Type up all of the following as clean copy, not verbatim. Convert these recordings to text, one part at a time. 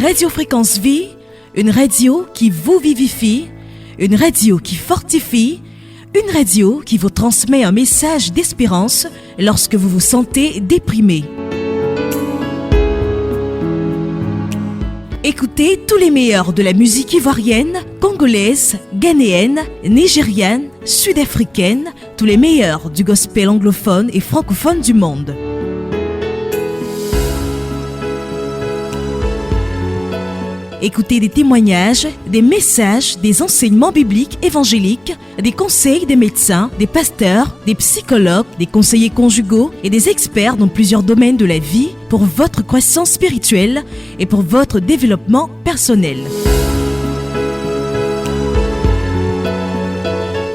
Radio Fréquence Vie, une radio qui vous vivifie, une radio qui fortifie, une radio qui vous transmet un message d'espérance lorsque vous vous sentez déprimé. Écoutez tous les meilleurs de la musique ivoirienne, congolaise, ghanéenne, nigériane, sud-africaine, tous les meilleurs du gospel anglophone et francophone du monde. Écoutez des témoignages, des messages, des enseignements bibliques évangéliques, des conseils des médecins, des pasteurs, des psychologues, des conseillers conjugaux et des experts dans plusieurs domaines de la vie pour votre croissance spirituelle et pour votre développement personnel.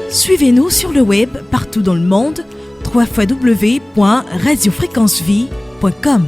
Suivez-nous sur le web partout dans le monde, www.radiofréquencevie.com.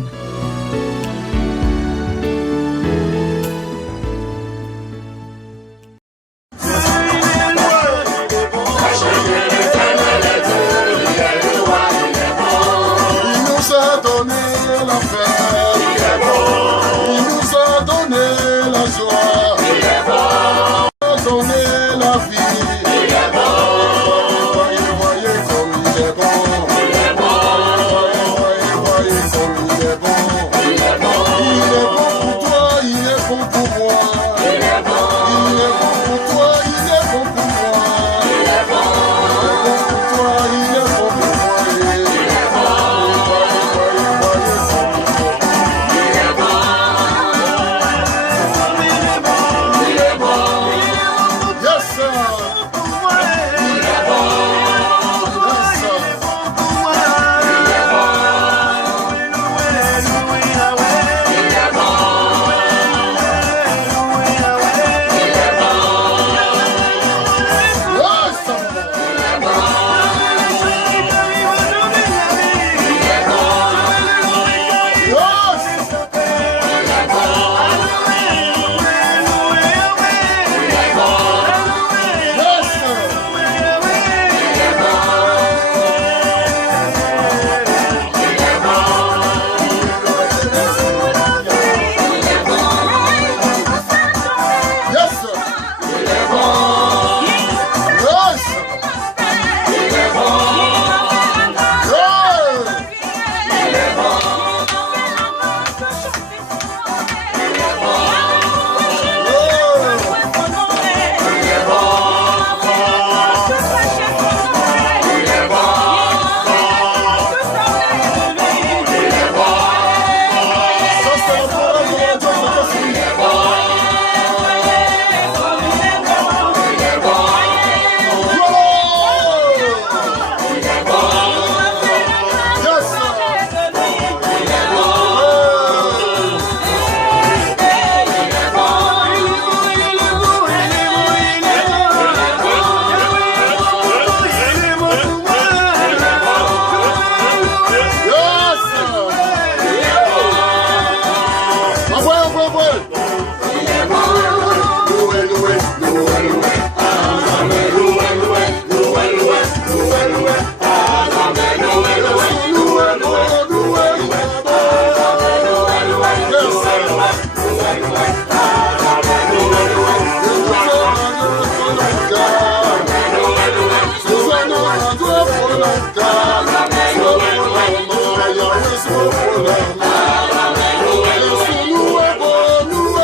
Nous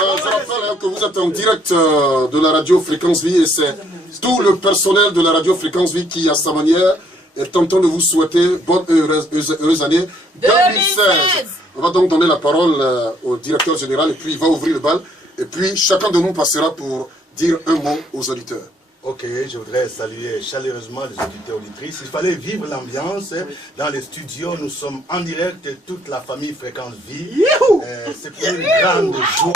Je rappelle que vous êtes en direct de la radio Fréquence Vie et c'est tout le personnel de la radio Fréquence Vie qui, à sa manière, est en train de vous souhaiter bonne et heureuse année 2016. On va donc donner la parole au directeur général et puis il va ouvrir le bal. Et puis chacun de nous passera pour dire un mot aux auditeurs. Ok, je voudrais saluer chaleureusement les auditeurs auditrices. Il fallait vivre l'ambiance. Dans les studios, nous sommes en direct, toute la famille Fréquence Vie. C'est pour une grande joie.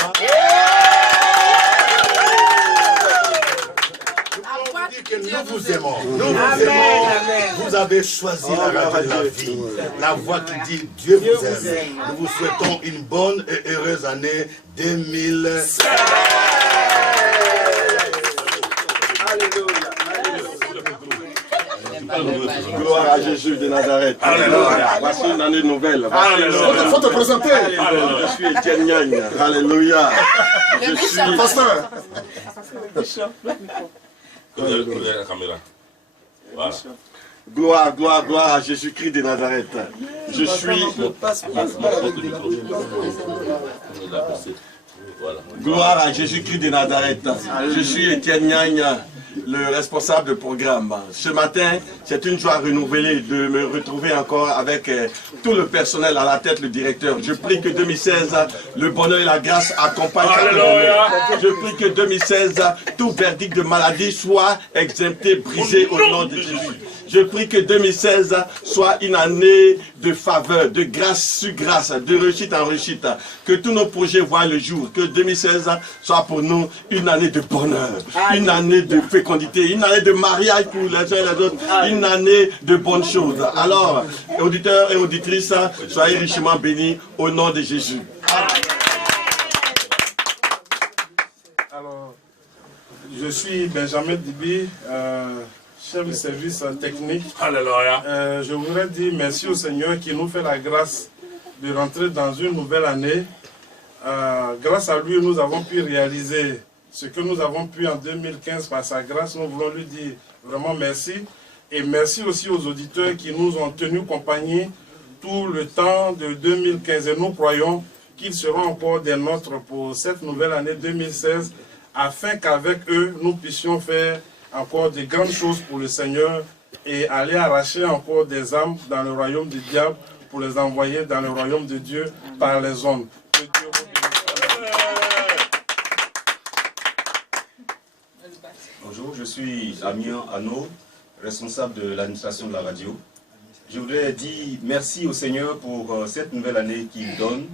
Que nous vous aimons. Nous vous aimons. Vous avez choisi la radio de la vie. La voix qui dit Dieu vous aime. Nous vous souhaitons une bonne et heureuse année 2016. Gloire à Jésus de Nazareth. Alléluia. Voici une année nouvelle. Il faut te présenter. Je suis Étienne Nyagne. Alléluia. Je suis pasteur. La caméra. Voilà. Gloire, gloire, gloire à Jésus-Christ de Nazareth. Je suis... Gloire à Jésus-Christ de Nazareth. Je suis Étienne Nyagne, le responsable de programme. Ce matin, c'est une joie renouvelée de me retrouver encore avec tout le personnel à la tête, le directeur. Je prie que 2016, le bonheur et la grâce accompagnent. Je prie que 2016, tout verdict de maladie soit exempté, brisé au nom de Jésus. Je prie que 2016 soit une année de faveur, de grâce sur grâce, de réussite en réussite. Que tous nos projets voient le jour. Que 2016 soit pour nous une année de bonheur, une année de fécondité, une année de mariage pour les uns et les autres, une année de bonnes choses. Alors, auditeurs et auditrices, soyez richement bénis au nom de Jésus. Alors, je suis Benjamin Dibi, chef de service technique. Alléluia. Je voudrais dire merci au Seigneur qui nous fait la grâce de rentrer dans une nouvelle année. Grâce à lui, nous avons pu réaliser ce que nous avons pu en 2015 par sa grâce. Nous voulons lui dire vraiment merci. Et merci aussi aux auditeurs qui nous ont tenus compagnie tout le temps de 2015. Et nous croyons qu'ils seront encore des nôtres pour cette nouvelle année 2016 afin qu'avec eux, nous puissions faire encore de grandes choses pour le Seigneur et aller arracher encore des âmes dans le royaume du diable pour les envoyer dans le royaume de Dieu par les hommes. Que Dieu vous bénisse. Bonjour, je suis Amir Anno, responsable de l'administration de la radio. Je voudrais dire merci au Seigneur pour cette nouvelle année qu'il donne.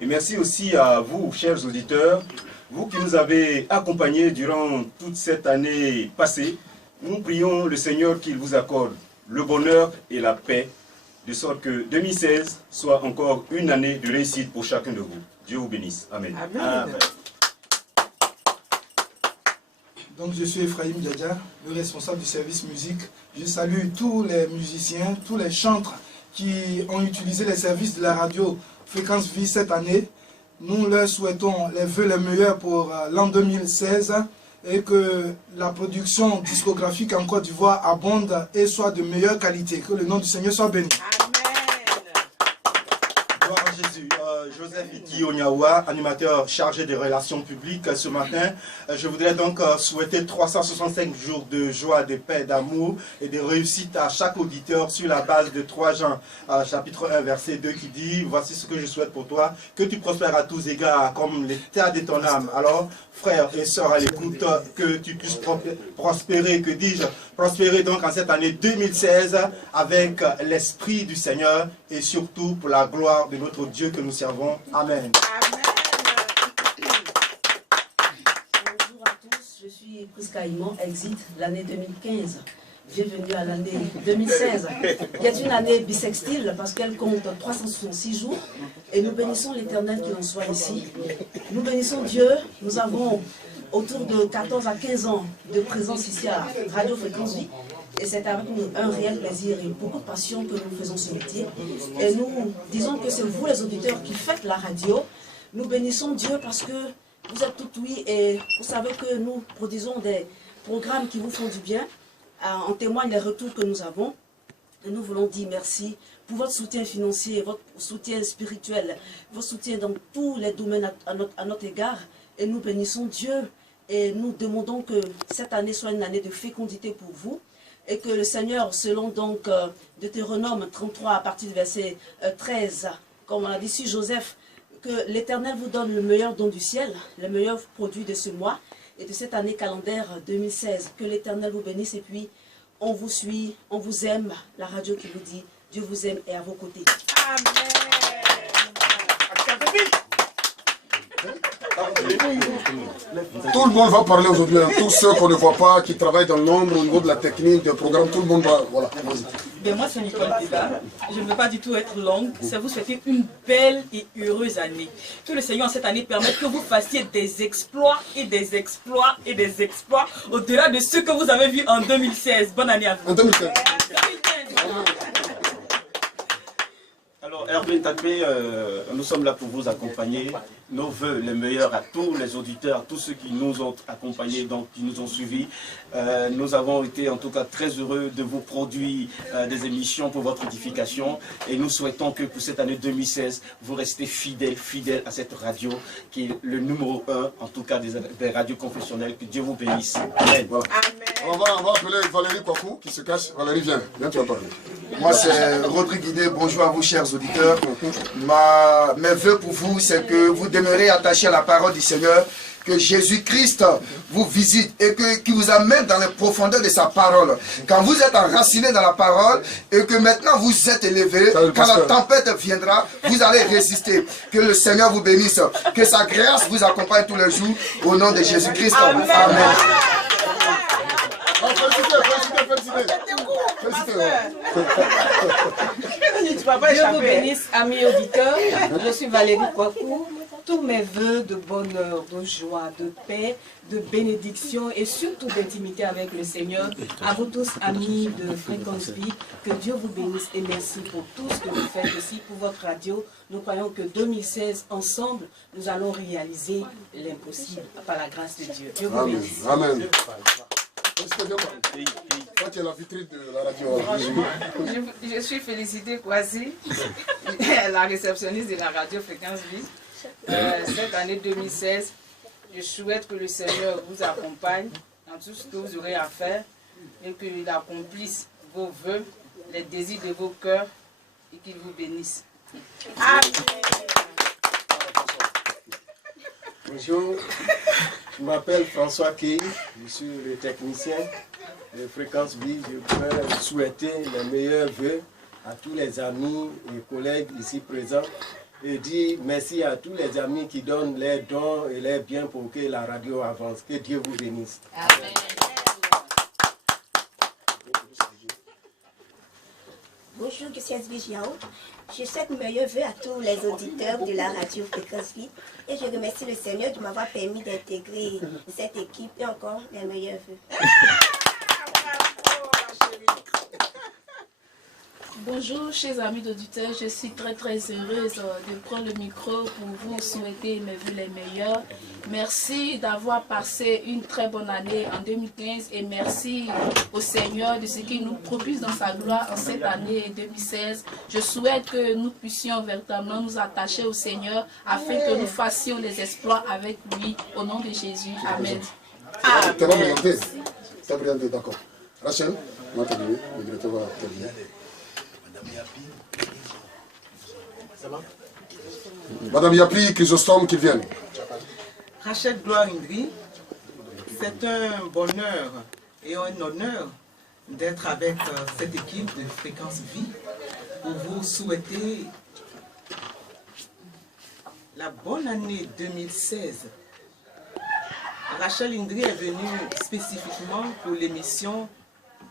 Et merci aussi à vous, chers auditeurs, vous qui nous avez accompagnés durant toute cette année passée. Nous prions le Seigneur qu'il vous accorde le bonheur et la paix, de sorte que 2016 soit encore une année de réussite pour chacun de vous. Dieu vous bénisse. Amen. Amen. Donc je suis Ephraim Diadja, le responsable du service musique. Je salue tous les musiciens, tous les chantres qui ont utilisé les services de la radio Fréquence Vie cette année. Nous leur souhaitons les vœux les meilleurs pour l'an 2016 et que la production discographique en Côte d'Ivoire abonde et soit de meilleure qualité. Que le nom du Seigneur soit béni. Gloire à Jésus. Joseph Iti Onyawa, animateur chargé des relations publiques ce matin. Je voudrais donc souhaiter 365 jours de joie, de paix, d'amour et de réussite à chaque auditeur sur la base de 3 Jean, chapitre 1, verset 2 qui dit « Voici ce que je souhaite pour toi, que tu prospères à tous égards comme l'état de ton âme. » Alors, frères et sœurs à l'écoute, que tu puisses prospérer, que dis-je, prospérer donc en cette année 2016 avec l'Esprit du Seigneur et surtout pour la gloire de notre Dieu que nous servons. Amen. Bonjour à tous, je suis Priska Imon, Exit, l'année 2015. Bienvenue à l'année 2016, qui est une année bisextile parce qu'elle compte 366 jours. Et nous bénissons l'Éternel qui en soit ici. Nous bénissons Dieu. Nous avons autour de 14 à 15 ans de présence ici à Radio Fréquence Vie. Et c'est avec un réel plaisir et beaucoup de passion que nous faisons ce métier. Et nous disons que c'est vous les auditeurs qui faites la radio. Nous bénissons Dieu parce que vous êtes tout oui et vous savez que nous produisons des programmes qui vous font du bien. En témoignent les retours que nous avons. Et nous voulons dire merci pour votre soutien financier, votre soutien spirituel, votre soutien dans tous les domaines à notre égard. Et nous bénissons Dieu et nous demandons que cette année soit une année de fécondité pour vous. Et que le Seigneur, selon donc Deutéronome 33 à partir du verset 13, comme on a dit sur Joseph, que l'Éternel vous donne le meilleur don du ciel, le meilleur produit de ce mois et de cette année calendaire 2016. Que l'Éternel vous bénisse et puis on vous suit, on vous aime. La radio qui vous dit Dieu vous aime et à vos côtés. Amen. Tout le monde va parler aujourd'hui, hein. Tous ceux qu'on ne voit pas, qui travaillent dans l'ombre au niveau de la technique, des programmes, tout le monde va... Voilà, vas-y. Bien, moi c'est Nicole Déda. Je ne veux pas du tout être longue, c'est vous souhaiter une belle et heureuse année. Que le Seigneur en cette année permette que vous fassiez des exploits et des exploits et des exploits au-delà de ce que vous avez vu en 2016. Bonne année à vous. En 2016. Alors Hervé Tapé, nous sommes là pour vous accompagner. Nos voeux les meilleurs à tous les auditeurs, tous ceux qui nous ont accompagnés, donc qui nous ont suivis. Nous avons été en tout cas très heureux de vous produire des émissions pour votre édification. Et nous souhaitons que pour cette année 2016, vous restez fidèles à cette radio qui est le numéro 1, en tout cas des radios confessionnelles. Que Dieu vous bénisse. Amen. Voilà. On va appeler Valérie Kwaku qui se cache. Valérie, viens tu vas parler. Moi c'est Rodrigue Guidé, bonjour à vous chers auditeurs. Mes voeux pour vous c'est que vous demeurez attachés à la parole du Seigneur, que Jésus-Christ vous visite et qu'il vous amène dans les profondeurs de sa parole. Quand vous êtes enraciné dans la parole et que maintenant vous êtes élevé, quand la tempête viendra, vous allez résister. Que le Seigneur vous bénisse, que sa grâce vous accompagne tous les jours au nom de Jésus-Christ. Amen. Dieu vous bénisse, amis auditeurs. Je suis Valérie Kwaku. Tous mes voeux de bonheur, de joie, de paix, de bénédiction et surtout d'intimité avec le Seigneur. À vous tous, amis de Fréquence Vie, que Dieu vous bénisse et merci pour tout ce que vous faites aussi pour votre radio. Nous croyons que 2016, ensemble, nous allons réaliser l'impossible par la grâce de Dieu. Dieu vous bénisse. Amen. Toi, tu es la vitrine de la radio. Je suis Félicité Kouazi, la réceptionniste de la radio Fréquence Vie. Cette année 2016, je souhaite que le Seigneur vous accompagne dans tout ce que vous aurez à faire et qu'il accomplisse vos vœux, les désirs de vos cœurs et qu'il vous bénisse. Amen. Bonjour, je m'appelle François Key, je suis le technicien de Fréquence Vie. Je voudrais souhaiter les meilleurs vœux à tous les amis et collègues ici présents et dire merci à tous les amis qui donnent leurs dons et leurs biens pour que la radio avance. Que Dieu vous bénisse. Amen. Bonjour, je suis Asbi Jiao. Je souhaite meilleurs vœux à tous les auditeurs de la radio Fréquence Vie et je remercie le Seigneur de m'avoir permis d'intégrer cette équipe et encore les meilleurs vœux. Bonjour chers amis d'auditeurs, je suis très heureuse de prendre le micro pour vous souhaiter mes vœux les meilleurs. Merci d'avoir passé une très bonne année en 2015 et merci au Seigneur de ce qu'il nous propulse dans sa gloire en cette année 2016. Je souhaite que nous puissions véritablement nous attacher au Seigneur afin que nous fassions des exploits avec lui au nom de Jésus. Amen. Tu vas présenter. Tu vas présenter, d'accord. Rachel, moi terminé, le directeur va terminer. Madame Yapi, Chrysostome qui viennent. Rachel Gloire Indri, c'est un bonheur et un honneur d'être avec cette équipe de Fréquence Vie pour vous souhaiter la bonne année 2016. Rachel Indri est venue spécifiquement pour l'émission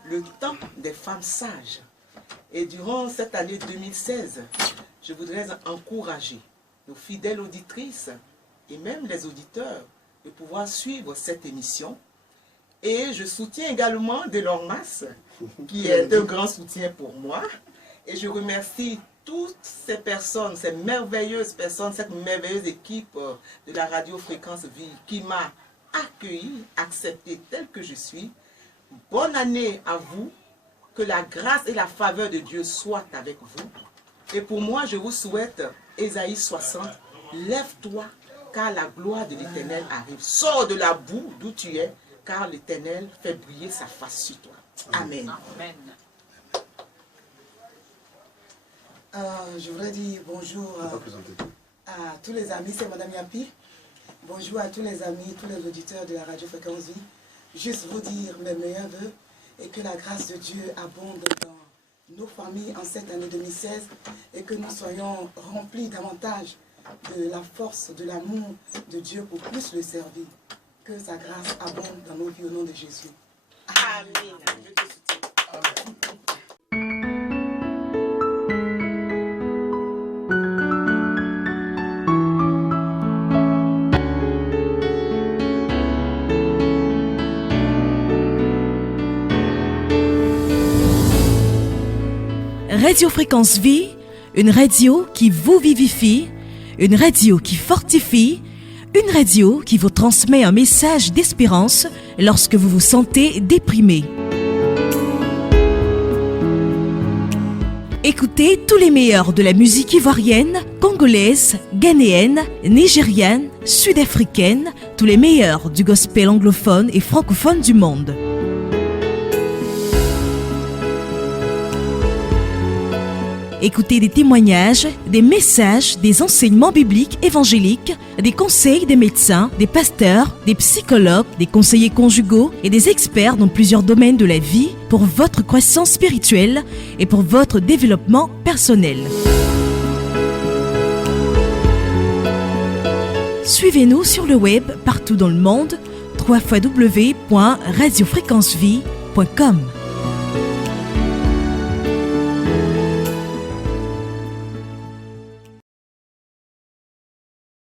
Le temps des femmes sages. Et durant cette année 2016, je voudrais encourager nos fidèles auditrices et même les auditeurs de pouvoir suivre cette émission. Et je soutiens également Delormas, qui est un grand soutien pour moi. Et je remercie toutes ces personnes, ces merveilleuses personnes, cette merveilleuse équipe de la radio Fréquence Vie qui m'a accueilli, accepté tel que je suis. Bonne année à vous. Que la grâce et la faveur de Dieu soient avec vous. Et pour moi, je vous souhaite, Ésaïe 60, lève-toi, car la gloire de l'Éternel arrive. Sors de la boue d'où tu es, car l'Éternel fait briller sa face sur toi. Amen. Amen. Je voudrais dire bonjour à tous les amis, c'est Madame Yapi. Bonjour à tous les amis, tous les auditeurs de la radio Fréquence Vie. Juste vous dire mes meilleurs vœux et que la grâce de Dieu abonde dans nos familles en cette année 2016 et que nous soyons remplis davantage de la force, de l'amour de Dieu pour plus le servir. Que sa grâce abonde dans nos vies au nom de Jésus. Amen. Radio Fréquence Vie, une radio qui vous vivifie, une radio qui fortifie, une radio qui vous transmet un message d'espérance lorsque vous vous sentez déprimé. Écoutez tous les meilleurs de la musique ivoirienne, congolaise, ghanéenne, nigériane, sud-africaine, tous les meilleurs du gospel anglophone et francophone du monde. Écoutez des témoignages, des messages, des enseignements bibliques évangéliques, des conseils des médecins, des pasteurs, des psychologues, des conseillers conjugaux et des experts dans plusieurs domaines de la vie pour votre croissance spirituelle et pour votre développement personnel. Suivez-nous sur le web partout dans le monde, www.radiofréquencevie.com.